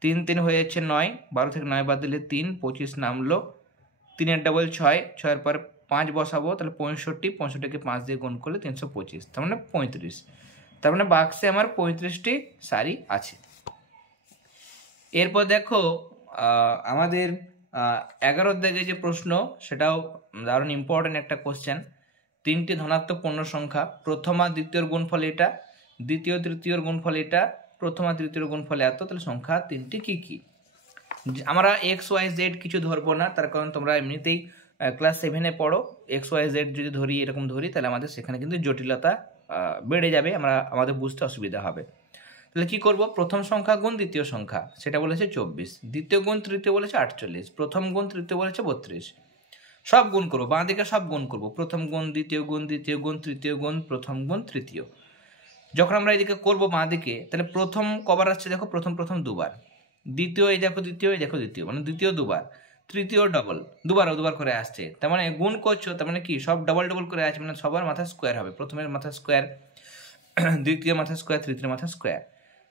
3 3 হয়ে যাচ্ছে 9, 12 থেকে 9 বাদ দিলে 3, 25 নামলো। 3-এর ডবল 6, 6-এর পরে 5 বসাবো, তাহলে 65, 65কে 5 দিয়ে গুণ করলে 325, তার মানে 35। তার মানে বাক্সে আমার 35টি সারি আছে। এরপর দেখো আমাদের 11 অধ্যায়ে যে প্রশ্ন, সেটাও দারুণ ইম্পর্টেন্ট একটা কোশ্চেন। 3টি ধনাত্মক পূর্ণ সংখ্যা, প্রথম আর দ্বিতীয়র গুণফল এটা, দ্বিতীয় তৃতীয়র গুণফল এটা, প্রথম আর তৃতীয়র গুণফল এত, তাহলে সংখ্যা 3টি কি কি? আমরা এক্স ওয়াই জেড কিছু ধরবো না, তার কারণ তোমরা এমনিতেই ক্লাস 7-এ পড়ো। এক্স ওয়াই জেড যদি ধরি, এরকম ধরি, তাহলে আমাদের সেখানে কিন্তু জটিলতা বেড়ে যাবে, আমাদের বুঝতে অসুবিধা হবে। তাহলে কি করব? প্রথম সংখ্যা গুণ দ্বিতীয় সংখ্যা, সেটা বলেছে 24, দ্বিতীয় গুণ তৃতীয় বলেছে 48, প্রথম গুণ তৃতীয় বলেছে 32। সব গুণ করবো, বাঁ দিকে সব গুণ করবো, প্রথম গুণ দ্বিতীয় গুণ দ্বিতীয় গুণ তৃতীয় গুণ প্রথম গুণ তৃতীয়। যখন আমরা এদিকে করবো বাঁ দিকে, তাহলে প্রথম কবার আসছে দেখো, প্রথম 2বার, দ্বিতীয় এই দেখো দ্বিতীয়, এই দেখো দ্বিতীয়, মানে দ্বিতীয় 2বার, তৃতীয় ডবল, 2বার করে আসছে। তার মানে গুণ করছো, তার মানে কি সব ডবল করে আছে, মানে সবার মাথা স্কোয়ার হবে, প্রথমের মাথা স্কোয়ার, দ্বিতীয় মাথা স্কোয়ার, তৃতীয় মাথা স্কোয়ার।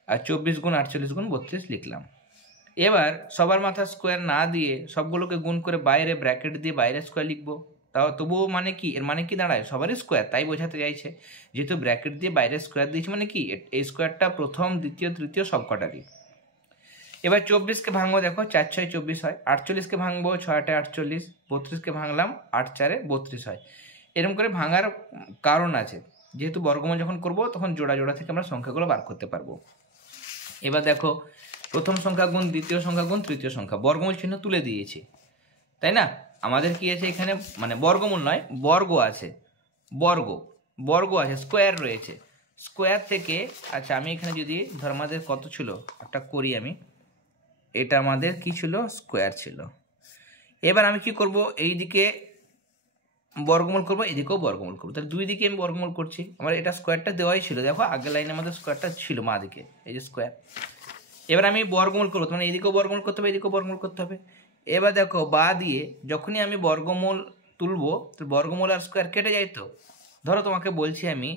আর 24 গুণ 48 গুণ 32 লিখলাম। এবার সবার মাথা স্কোয়ার না দিয়ে সবগুলোকে গুণ করে বাইরে ব্র্যাকেট দিয়ে বাইরে স্কোয়ার লিখবো, তাও তবুও মানে কি, এর মানে কি দাঁড়ায়? সবারই স্কোয়ার, তাই বোঝাতে চাইছে। যেহেতু ব্র্যাকেট দিয়ে বাইরে স্কোয়ার দিয়েছি, মানে কি এই স্কোয়ারটা প্রথম দ্বিতীয় তৃতীয় সব কটারই। এবার 24কে ভাঙবো, দেখো 4 6 24 হয়, 48কে ভাঙবো, 6 8 48, 32কে ভাঙলাম, 8 4 32 হয়। এরকম করে ভাঙার কারণ আছে, যেহেতু বর্গমূল যখন করব তখন জোড়া জোড়া থেকে আমরা সংখ্যাগুলো বার করতে পারবো। এবার দেখো প্রথম সংখ্যা গুণ দ্বিতীয় সংখ্যা গুণ তৃতীয় সংখ্যা, বর্গমূল চিহ্ন তুলে দিয়েছি, তাই না? আমাদের কি আছে এখানে, মানে বর্গমূল নয়, বর্গ আছে, বর্গ আছে, স্কোয়ার রয়েছে। স্কোয়ার থেকে, আচ্ছা আমি এখানে যদি ধর আমাদের কত ছিল একটা করি, আমি এটা আমাদের কি ছিল? স্কোয়ার ছিল। এবার আমি কি করব, এই দিকে বর্গমূল করবো, এদিকেও বর্গমূল করবো, তাহলে দুই দিকে আমি বর্গমূল করছি। আমার এটা স্কোয়ারটা দেওয়াই ছিল, দেখো আগের লাইনে আমাদের স্কোয়ারটা ছিল মা দিকে, এই যে স্কোয়ার। এবার আমি বর্গমূল করবো, মানে এদিকেও বর্গমূল করতে হবে, এদিকেও বর্গমূল করতে হবে। এবার দেখো বা দিয়ে যখনই আমি বর্গমূল তুলবো, তো বর্গমূল আর স্কোয়ার কেটে যায়। তো ধরো তোমাকে বলছি আমি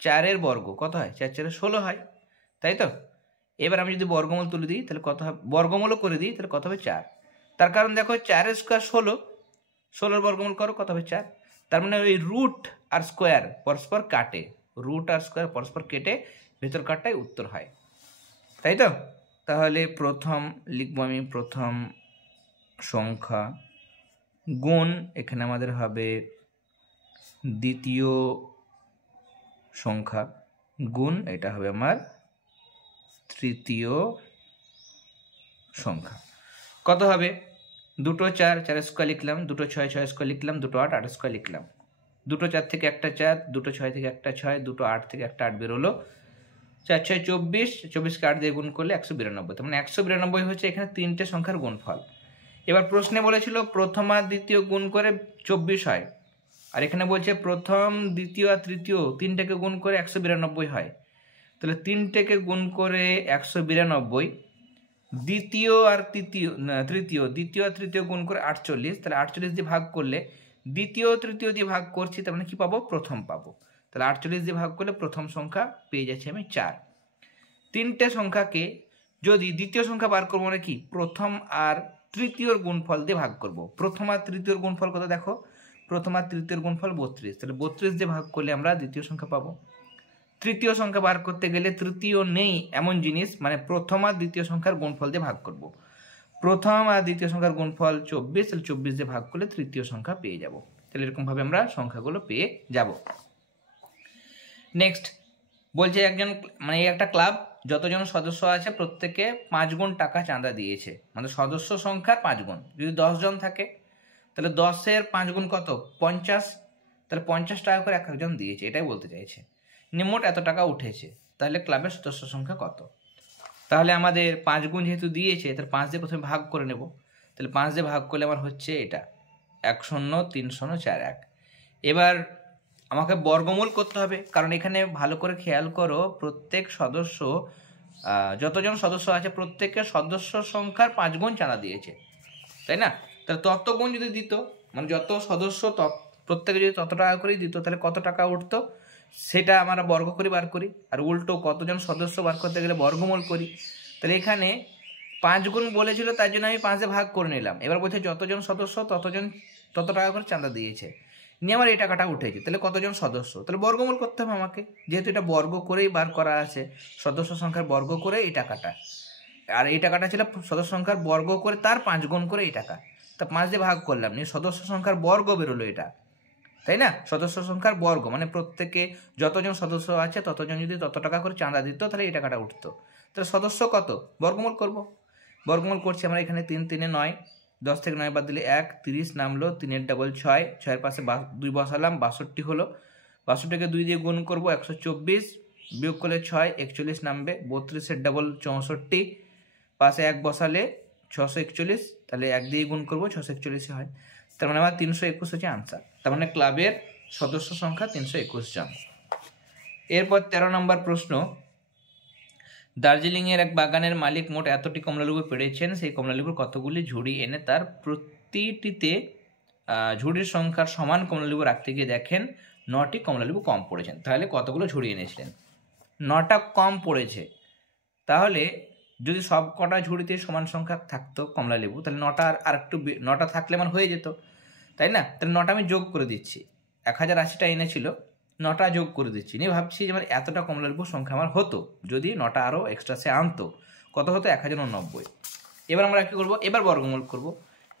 4-এর বর্গ কত হয়? 4 4 16 হয়, তাই তো? এবার আমি যদি বর্গমূল তুলে দিই, তাহলে কত হবে? বর্গমূলও করে দিই, তাহলে কত হবে? 4। তার কারণ দেখো 4-এর স্কোয়ার 16, 16-এর বর্গমূল করো, কত হবে? 4। তার মানে ওই রুট আর স্কোয়ার পরস্পর কাটে, রুট আর স্কোয়ার পরস্পর কেটে ভেতর কাটটাই উত্তর হয়, তাই তো? তাহলে প্রথম লিখবো আমি প্রথম সংখ্যা গুণ, এখানে আমাদের হবে দ্বিতীয় সংখ্যা গুণ, এটা হবে আমার তৃতীয় সংখ্যা। কত হবে? 2 4, 4 স্কোয়ার লিখলাম, 2 6 6 স্কোয়ার লিখলাম, 2 8 8 স্কোয়ার লিখলাম। 2 4 থেকে একটা 4, 2 6 থেকে একটা 6, 2 8 থেকে একটা 8 বেরোলো। 4 6 24, 24কে 8 দিয়ে গুণ করলে 192, তার মানে 192 হচ্ছে এখানে 3টে সংখ্যার গুণফল। এবার প্রশ্নে বলেছিল প্রথম আর দ্বিতীয় গুণ করে 24 হয়, আর এখানে বলছে প্রথম দ্বিতীয় আর তৃতীয় 3টাকে গুণ করে 192 হয়। তাহলে 3টেকে গুণ করে 192, দ্বিতীয় আর তৃতীয় গুণ করে 48, তাহলে 48 দিয়ে ভাগ করলে দ্বিতীয় তৃতীয় দিয়ে ভাগ করছি, তার মানে কি পাবো? প্রথম পাবো। তাহলে 48 দিয়ে ভাগ করলে প্রথম সংখ্যা পেয়ে যাচ্ছি আমি 4। 3টে সংখ্যাকে যদি দ্বিতীয় সংখ্যা বার করবো মানে কি প্রথম আর তৃতীয়র গুণফল দিয়ে ভাগ করব। প্রথম আর তৃতীয়র গুণফল কত দেখো? প্রথম আর তৃতীয়র গুণফল 32, তাহলে 32 দিয়ে ভাগ করলে আমরা দ্বিতীয় সংখ্যা পাবো। তৃতীয় সংখ্যা বার করতে গেলে তৃতীয় নেই এমন জিনিস, মানে প্রথম আর দ্বিতীয় সংখ্যার গুণফল দিয়ে ভাগ করব। প্রথম আর দ্বিতীয় সংখ্যার গুণফল 24, তাহলে 24 দিয়ে ভাগ করলে তৃতীয় সংখ্যা পেয়ে যাব। তাহলে এরকম ভাবে আমরা সংখ্যাগুলো পেয়ে যাব। নেক্সট বলছে একজন মানে একটা ক্লাব যতজন সদস্য আছে প্রত্যেকে 5 গুণ টাকা চাঁদা দিয়েছে, মানে সদস্য সংখ্যার 5 গুণ। যদি 10 জন থাকে তাহলে 10-এর 5 গুণ কত? 50, তাহলে 50 টাকা করে এক একজন দিয়েছে, এটাই বলতে চাইছে। মোট এত টাকা উঠেছে, তাহলে ক্লাবের সদস্য সংখ্যা কত? তাহলে আমাদের 5 গুণ যেহেতু দিয়েছে, তাহলে 5 দিয়ে প্রথমে ভাগ করে নেব। তাহলে 5 দিয়ে ভাগ করলে আমার হচ্ছে এটা 1 0 3 0 4 1। এবার আমাকে বর্গমূল করতে হবে, কারণ এখানে ভালো করে খেয়াল করো প্রত্যেক সদস্য যতজন সদস্য আছে প্রত্যেকের সদস্য সংখ্যার 5 গুণ চাঁদা দিয়েছে, তাই না? তাহলে তত গুণ যদি দিত, মানে যত সদস্য প্রত্যেকে যদি তত টাকা করেই দিত, তাহলে কত টাকা উঠতো সেটা আমরা বর্গ করে বার করি। আর উল্টো কতজন সদস্য বার করতে গেলে বর্গমূল করি। তাহলে এখানে 5 গুণ বলেছিল, তার জন্য আমি 5 দিয়ে ভাগ করে নিলাম। এবার বলছে যতজন সদস্য তত টাকা করে চাঁদা দিয়েছে, নিয়ে আমার এই টাকাটা উঠেছে। তাহলে কতজন সদস্য? তাহলে বর্গমূল করতে হবে আমাকে, যেহেতু এটা বর্গ করেই বার করা আছে, সদস্য সংখ্যার বর্গ করে এই টাকাটা। আর এই টাকাটা ছিল সদস্য সংখ্যার বর্গ করে তার 5 গুণ করে এই টাকা। তা 5 দিয়ে ভাগ করলাম, নিয়ে সদস্য সংখ্যার বর্গ বেরোলো এটা, তাই না? সদস্য সংখ্যার বর্গ মানে প্রত্যেকে যতজন সদস্য আছে ততজন যদি তত টাকা করে চাঁদা দিত, তাহলে এই টাকাটা উঠতো। তাহলে সদস্য কত? বর্গমূল করব। বর্গমূল করছি আমরা, এখানে 3 3 9, 10 থেকে 9 বাদ দিলে 1, 30 নামলো, 3 এর ডাবল 6, 6-এর পাশে 2 বসালাম, 62 হলো। 62কে 2 দিয়ে গুণ করবো 124, বিয়োগ করলে 6, 41 নামবে, 32-এর ডাবল 64, পাশে 1 বসালে 641, তাহলে 1 দিয়ে গুণ করবো 641 হয়। তার মানে আমার 321 হচ্ছে আনসার। তার মানে ক্লাবের সদস্য সংখ্যা 321 জন। এরপর 13 নম্বর প্রশ্ন, দার্জিলিংয়ের এক বাগানের মালিক মোট এতটি কমলালেবু পেড়েছেন, সেই কমলালেবুর কতগুলি ঝুড়ি এনে তার প্রতিটিতে ঝুড়ির সংখ্যার সমান কমলালেবু রাখতে গিয়ে দেখেন 9টি কমলালেবু কম পড়েছেন। তাহলে কতগুলো ঝুড়ি এনেছিলেন? 9টা কম পড়েছে, তাহলে যদি সব কটা ঝুড়িতে সমান সংখ্যা থাকতো কমলালেবু, তাহলে 9টা আর একটু 9টা থাকলে আমার হয়ে যেত, তাই না? তাহলে 9টা আমি যোগ করে দিচ্ছি। 1080টা এনেছিল, 9টা যোগ করে দিচ্ছি। নিয়ে ভাবছি যে আমার এতটা কমলালেবুর সংখ্যা আমার হতো যদি 9টা আরও এক্সট্রা সে আনতো, কত হতো? 1090। এবার আমরা কী করবো? এবার বর্গমূল করবো।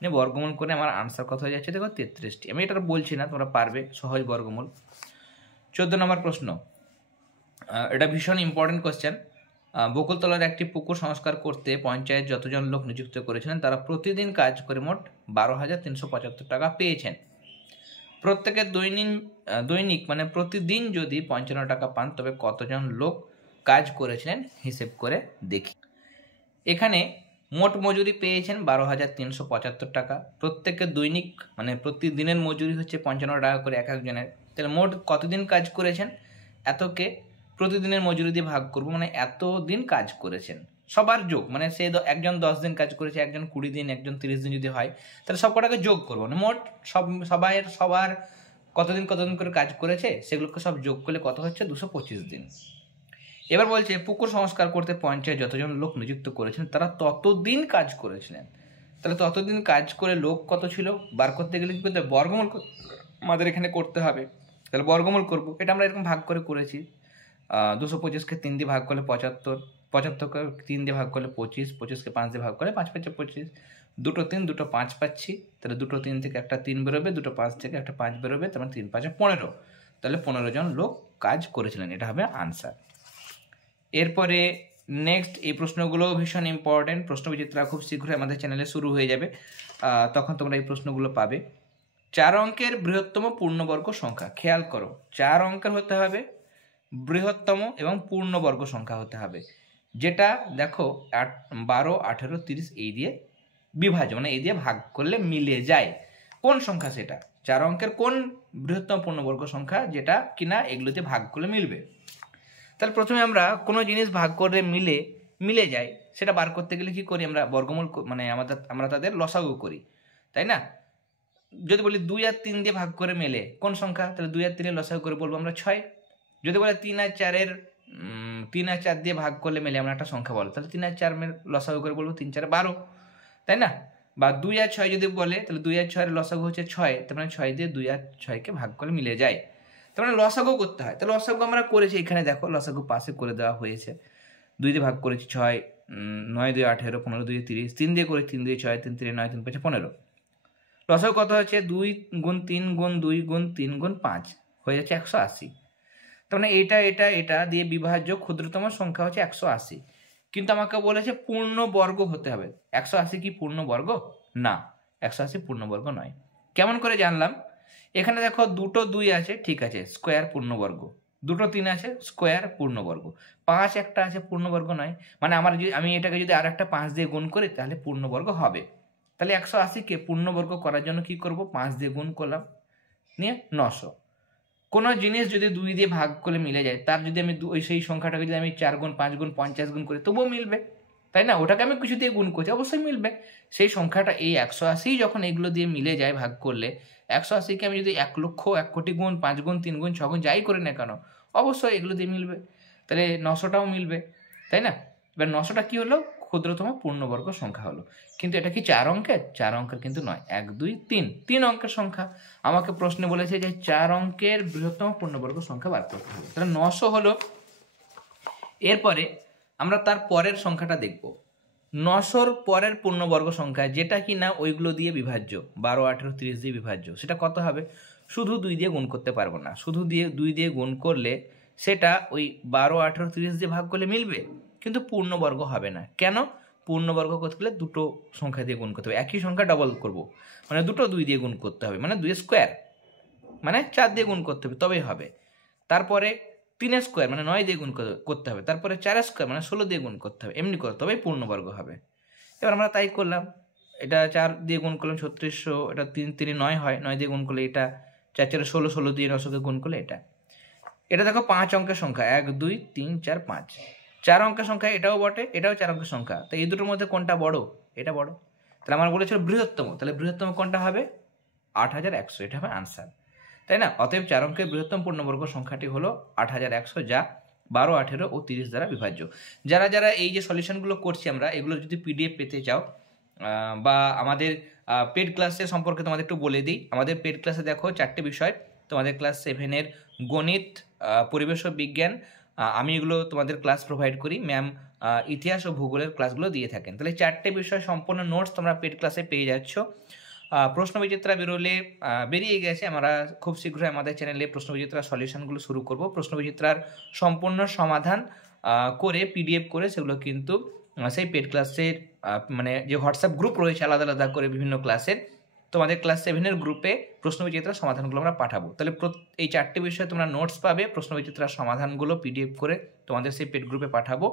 নিয়ে বর্গমূল করে আমার আনসার কত হয়ে যাচ্ছে দেখো 33টি। আমি এটা বলছি না, তোমরা পারবে, সহজ বর্গমূল। 14 নম্বর প্রশ্ন, এটা ভীষণ ইম্পর্টেন্ট কোশ্চেন। বকুলতলার একটি পুকুর সংস্কার করতে পঞ্চায়েত যতজন লোক নিযুক্ত করেছিলেন তারা প্রতিদিন কাজ করে মোট 12,375 টাকা পেয়েছেন। প্রত্যেকের দৈনিক মানে প্রতিদিন যদি 55 টাকা পান, তবে কতজন লোক কাজ করেছিলেন হিসেব করে দেখি। এখানে মোট মজুরি পেয়েছেন 12,375 টাকা। প্রত্যেকের দৈনিক মানে প্রতিদিনের মজুরি হচ্ছে 55 টাকা করে এক একজনের। তাহলে মোট কতদিন কাজ করেছেন, এতকে প্রতিদিনের মজুরি দিয়ে ভাগ করবো, মানে এত দিন কাজ করেছেন সবার যোগ, মানে সে একজন 10 দিন কাজ করেছে, একজন 20 দিন, একজন 30 দিন যদি হয়, তাহলে সব কটাকে যোগ করবো। মানে মোট সবার কতদিন করে কাজ করেছে সেগুলোকে সব যোগ করলে কত হচ্ছে? 225 দিন। এবার বলছে পুকুর সংস্কার করতে পঞ্চায়েত যতজন লোক নিযুক্ত করেছেন তারা ততদিন কাজ করেছিলেন। তাহলে ততদিন কাজ করে লোক কত ছিল বার করতে গেলে কি করতে? বর্গমূল আমাদের এখানে করতে হবে। তাহলে বর্গমূল করবো, এটা আমরা এরকম ভাগ করে করেছি। 225কে 3 দিয়ে ভাগ করলে 75, 75কে 3 দিয়ে ভাগ করলে 25, 25কে 5 দিয়ে ভাগ করলে 5 5 25, 2 3 2 5 পাচ্ছি। তাহলে 2 3 থেকে একটা 3 বেরোবে, 2 5 থেকে একটা 5 বেরোবে, তার মানে 3 5 15। তাহলে 15 জন লোক কাজ করেছিলেন, এটা হবে আনসার। এরপরে নেক্সট এই প্রশ্নগুলো ভীষণ ইম্পর্টেন্ট। প্রশ্নবিচিত্রা খুব শীঘ্রই আমাদের চ্যানেলে শুরু হয়ে যাবে, তখন তোমরা এই প্রশ্নগুলো পাবে। 4 অঙ্কের বৃহত্তম পূর্ণবর্গ সংখ্যা, খেয়াল করো 4 অঙ্কের হতে হবে, বৃহত্তম এবং পূর্ণবর্গ সংখ্যা হতে হবে। যেটা দেখো 12, 18, 30 এই দিয়ে বিভাজ্য, মানে এই দিয়ে ভাগ করলে মিলে যায়। কোন সংখ্যা সেটা? 4 অঙ্কের কোন বৃহত্তম পূর্ণবর্গ সংখ্যা যেটা কিনা এগুলোতে ভাগ করলে মিলবে? তাহলে প্রথমে আমরা কোনো জিনিস ভাগ করে মিলে যায়, সেটা বার করতে গেলে কি করি আমরা? বর্গমূল, মানে আমরা তাদের লসাগু করি, তাই না? যদি বলি 2 আর 3 দিয়ে ভাগ করে মেলে কোন সংখ্যা, তাহলে 2 আর 3 এর লসাগু করে বলবো আমরা 6। যদি বলে 3 আর 4 দিয়ে ভাগ করলে মেলে আমরা একটা সংখ্যা বলো, তাহলে 3 আর 4 লসাগু করে বলবো 3 4 12, তাই না? বা 2 আর 6 যদি বলে, তাহলে 2 আর 6 এর লসাগু হচ্ছে 6, তার মানে 6 দিয়ে 2 আর 6কে ভাগ করে মিলে যায়, তার মানে লসাগু করতে হয়। তাহলে লসাগু আমরা করেছি, এখানে দেখো লসাগু পাশে করে দেওয়া হয়েছে। 2 দিয়ে ভাগ করেছি 6, 9 2 18, 15 2 30, 3 দিয়ে করেছি 3 2 6, 3 3 9, 3 5 15। লসাগু কত হচ্ছে? 2 গুণ 3 গুণ 2 গুণ 3 গুণ 5 হয়ে যাচ্ছে 180। তার মানে এটা দিয়ে বিভাজ্য ক্ষুদ্রতম সংখ্যা হচ্ছে 180। কিন্তু আমাকে বলেছে পূর্ণ বর্গ হতে হবে। 180 কি পূর্ণ বর্গ? না, 180 পূর্ণ বর্গ নয়। কেমন করে জানলাম? এখানে দেখো দুটো 2 আছে, ঠিক আছে, স্কোয়ার পূর্ণবর্গ। দুটো 3 আছে, স্কোয়ার পূর্ণবর্গ। 5 একটা আছে, পূর্ণবর্গ নয়। মানে আমি এটাকে যদি আর একটা 5 দিয়ে গুণ করি তাহলে পূর্ণবর্গ হবে। তাহলে 180কে পূর্ণবর্গ করার জন্য কি করব? 5 দিয়ে গুণ করলাম, নিয়ে 900। কোনো জিনিস যদি 2 দিয়ে ভাগ করে মিলে যায়, তার যদি আমি সেই সংখ্যাটাকে যদি আমি 4 গুণ 5 গুণ 50 গুণ করি তবুও মিলবে, তাই না? ওটাকে আমি কিছু দিয়ে গুণ করছি, অবশ্যই মিলবে। সেই সংখ্যাটা এই 180 যখন এগুলো দিয়ে মিলে যায় ভাগ করলে, 180কে আমি যদি 1 লক্ষ 1 কোটি গুণ 5 গুণ 3 গুণ 6 গুণ যাই করি না কেন, অবশ্যই এগুলো দিয়ে মিলবে। তাহলে 900টাও মিলবে, তাই না? এবার 900টা কি হলো? ক্ষুদ্রতম পূর্ণবর্গ সংখ্যা হলো। কিন্তু এটা কি 4 অঙ্কের? 4 অঙ্কের কিন্তু নয়, 1 2 3 3 অঙ্কের সংখ্যা। আমাকে প্রশ্নে বলেছে যে 4 অঙ্কের বৃহত্তম পূর্ণবর্গ সংখ্যা বার করতে হবে। তাহলে 900 হলো। এরপরে আমরা তার পরের সংখ্যাটা দেখব। 900-র পরের পূর্ণবর্গ সংখ্যা, যেটা কি না ওইগুলো দিয়ে বিভাজ্য, 12 18 30 দিয়ে বিভাজ্য, সেটা কত হবে? শুধু 2 দিয়ে গুণ করতে পারবো না। শুধু 2 দিয়ে গুণ করলে সেটা ওই 12 18 30 দিয়ে ভাগ করলে মিলবে, কিন্তু পূর্ণবর্গ হবে না। কেন? পূর্ণবর্গ করতে গেলে দুটো সংখ্যা দিয়ে গুণ করতে হবে, একই সংখ্যা ডবল করব, মানে দুটো 2 দিয়ে গুণ করতে হবে, মানে 2 স্কোয়ার, মানে 4 দিয়ে গুণ করতে হবে তবেই হবে। তারপরে 3 স্কোয়ার মানে 9 দিয়ে গুণ করতে হবে। তারপরে 4 স্কোয়ার মানে 16 দিয়ে গুণ করতে হবে। এমনি করে তবেই পূর্ণবর্গ হবে। এবার আমরা তাই করলাম। এটা 4 দিয়ে গুণ করলাম 3600, এটা 3 3 9 হয়, 9 দিয়ে গুণ করলে এটা, 4 4 16, 16 দিয়ে 900কে গুণ করলে এটা। এটা দেখো 5 অঙ্কের সংখ্যা, 1 2 3 4 5। 4 অঙ্কের সংখ্যা এটাও বটে, এটাও 4 অঙ্কের সংখ্যা। তো এই দুটোর মধ্যে কোনটা বড়? এটা বড়। তাহলে আমার বলেছিল বৃহত্তম, তাহলে বৃহত্তম কোনটা হবে? 8100, এটা হবে আনসার, তাই না? অতএব 4 অঙ্কের বৃহত্তম পূর্ণবর্গ সংখ্যাটি হলো 8100, যা 12 18 ও 30 দ্বারা বিভাজ্য। যারা এই যে সলিউশনগুলো করছি আমরা, এগুলো যদি পিডিএফ পেতে চাও, বা আমাদের পেড ক্লাসে সম্পর্কে তোমাদের একটু বলে দিই। আমাদের পেড ক্লাসে দেখো 4টে বিষয়। তোমাদের ক্লাস 7-এর গণিত, পরিবেশ ও বিজ্ঞান, আমি এগুলো তোমাদের ক্লাস প্রোভাইড করি। ম্যাম ইতিহাস ও ভূগোলের ক্লাসগুলো দিয়ে থাকেন। তাহলে 4টে বিষয় সম্পূর্ণ নোটস তোমরা পেড ক্লাসে পেয়ে যাচ্ছ। প্রশ্নবিচিত্রা বেরিয়ে গেছে। আমরা খুব শীঘ্রই আমাদের চ্যানেলে প্রশ্নবিচিত্রার সলিউশনগুলো শুরু করব। প্রশ্নবিচিত্রার সম্পূর্ণ সমাধান করে পিডিএফ করে সেগুলো কিন্তু সেই পেড ক্লাসের মানে যে হোয়াটসঅ্যাপ গ্রুপ রয়েছে আলাদা আলাদা করে বিভিন্ন ক্লাসের, তোমাদের ক্লাস 7-এর গ্রুপে প্রশ্নবিচিত্রার সমাধানগুলো আমরা পাঠাবো। তাহলে এই 4টে বিষয়ে তোমরা নোটস পাবে, প্রশ্নবিচিত্রার সমাধানগুলো পিডিএফ করে তোমাদের সেই পেড গ্রুপে পাঠাবো,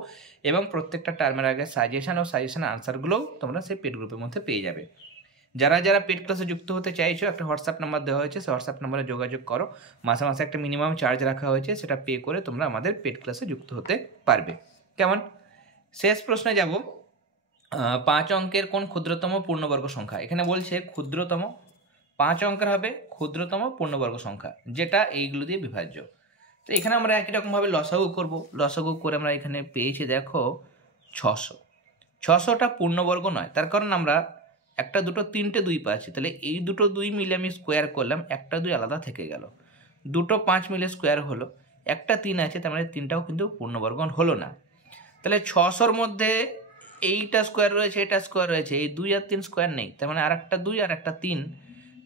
এবং প্রত্যেকটা টার্মের আগে সাজেশন আনসারগুলোও তোমরা সেই পেড গ্রুপের মধ্যে পেয়ে যাবে। যারা পেড ক্লাসে যুক্ত হতে চাইছো, একটা হোয়াটসঅ্যাপ নাম্বার দেওয়া হয়েছে, সেই হোয়াটসঅ্যাপ নাম্বারে যোগাযোগ করো। মাসে মাসে একটা মিনিমাম চার্জ রাখা হয়েছে, সেটা পে করে তোমরা আমাদের পেড ক্লাসে যুক্ত হতে পারবে। কেমন? শেষ প্রশ্নে যাব। 5 অঙ্কের কোন ক্ষুদ্রতম পূর্ণবর্গ সংখ্যা? এখানে বলছে ক্ষুদ্রতম 5 অঙ্কের হবে ক্ষুদ্রতম পূর্ণবর্গ সংখ্যা, যেটা এইগুলো দিয়ে বিভাজ্য। তো এখানে আমরা একই রকমভাবে লসাগু করব। লসাগু করে আমরা এখানে পেয়েছি দেখো 600। 600টা পূর্ণবর্গ নয়, তার কারণ আমরা একটা দুটো 3টে 2 পাচ্ছি। তাহলে এই দুটো 2 মিলে আমি স্কোয়ার করলাম, একটা 2 আলাদা থেকে গেল। দুটো 5 মিলে স্কোয়ার হলো, একটা 3 আছে, তার মানে 3টাও কিন্তু পূর্ণবর্গ হলো না। তাহলে 600-র মধ্যে এইটা স্কোয়ার রয়েছে, এটা স্কোয়ার রয়েছে, এই 2 আর 3 স্কোয়ার নেই। তার মানে আর একটা 2 আর একটা 3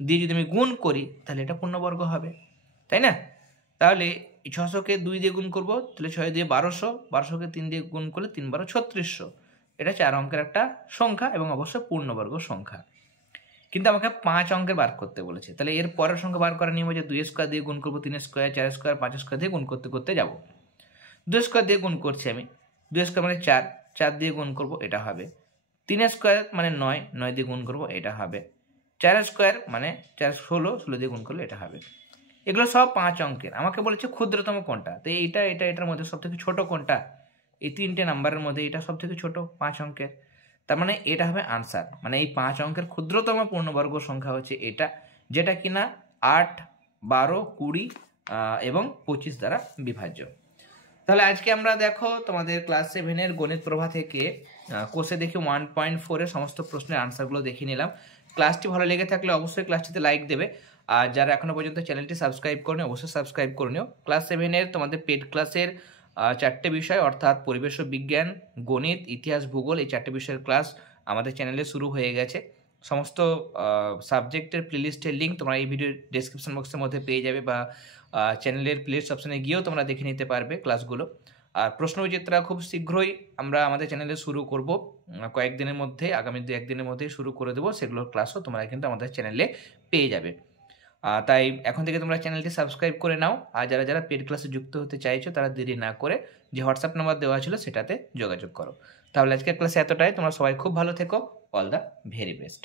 দিয়ে যদি আমি গুণ করি তাহলে এটা পূর্ণবর্গ হবে, তাই না? তাহলে এই 600-কে 2 দিয়ে গুণ করবো, তাহলে 6 দিয়ে 1200, 1200-কে 3 দিয়ে গুণ করলে 3 12 3600। এটা 4 অঙ্কের একটা সংখ্যা এবং অবশ্যই পূর্ণবর্গ সংখ্যা। কিন্তু আমাকে 5 অঙ্কের বার করতে বলেছে। তাহলে এর পরের সংখ্যা বার করার নিয়ম হচ্ছে 2 স্কোয়ার দিয়ে গুণ করবো, 3 স্কোয়ার, 4 স্কোয়ার, 5 স্কোয়ার দিয়ে গুণ করতে করতে যাবো। 2 স্কোয়ার দিয়ে গুণ করছি আমি, 2 স্কোয়ার মানে 4, 4 দিয়ে গুণ করবো, এটা হবে। 3 স্কোয়ার মানে 9, 9 দিয়ে গুণ করবো, এটা হবে। 4 স্কোয়ার মানে 4 16, 16 দিয়ে গুণ করলে এটা হবে। এগুলো সব 5 অঙ্কের। আমাকে বলেছে ক্ষুদ্রতম কোনটা, তো এটার মধ্যে সব থেকে ছোট কোনটা, এই 3টে নাম্বারের মধ্যে এটা সব থেকে ছোট 5 অঙ্কের। তার মানে এটা হবে আনসার, মানে এই 5 অঙ্কের ক্ষুদ্রতম পূর্ণবর্গ সংখ্যা হচ্ছে এটা, যেটা কিনা 8, 12, 20 এবং 25 দ্বারা বিভাজ্য। তাহলে আজকে আমরা দেখো তোমাদের ক্লাস 7-এর গণিত প্রভা থেকে কোষে দেখি 1.4 সমস্ত প্রশ্নের আনসারগুলো দেখে নিলাম। ক্লাসটি ভালো লেগে থাকলে অবশ্যই ক্লাসটিতে লাইক দেবে, আর যারা এখনো পর্যন্ত চ্যানেলটি সাবস্ক্রাইব করনি অবশ্যই সাবস্ক্রাইব করে নিও। ক্লাস 7-এর তোমাদের পেড ক্লাসের 4টে বিষয় অর্থাৎ পরিবেশ ও বিজ্ঞান, গণিত, ইতিহাস, ভূগোল, এই 4টে বিষয়ের ক্লাস আমাদের চ্যানেলে শুরু হয়ে গেছে। সমস্ত সাবজেক্টের প্লেলিস্টের লিঙ্ক তোমরা এই ভিডিওর ডেসক্রিপশন বক্সের মধ্যে পেয়ে যাবে, বা চ্যানেলের প্লেলিস্ট অপশানে গিয়েও তোমরা দেখে নিতে পারবে ক্লাসগুলো। আর প্রশ্নবিচিত্রা খুব শীঘ্রই আমরা আমাদের চ্যানেলে শুরু করব, কয়েকদিনের মধ্যে, আগামী 2-1 দিনের মধ্যেই শুরু করে দেবো। সেগুলোর ক্লাসও তোমরা কিন্তু আমাদের চ্যানেলে পেয়ে যাবে। তাই এখন থেকে তোমরা চ্যানেলটি সাবস্ক্রাইব করে নাও, আর যারা যারা পেড ক্লাসে যুক্ত হতে চাইছো তারা দেরি না করে যে হোয়াটসঅ্যাপ নাম্বার দেওয়া ছিল সেটাতে যোগাযোগ করো। তাহলে আজকের ক্লাসে এতটাই, তোমরা সবাই খুব ভালো থেকো। All the very best.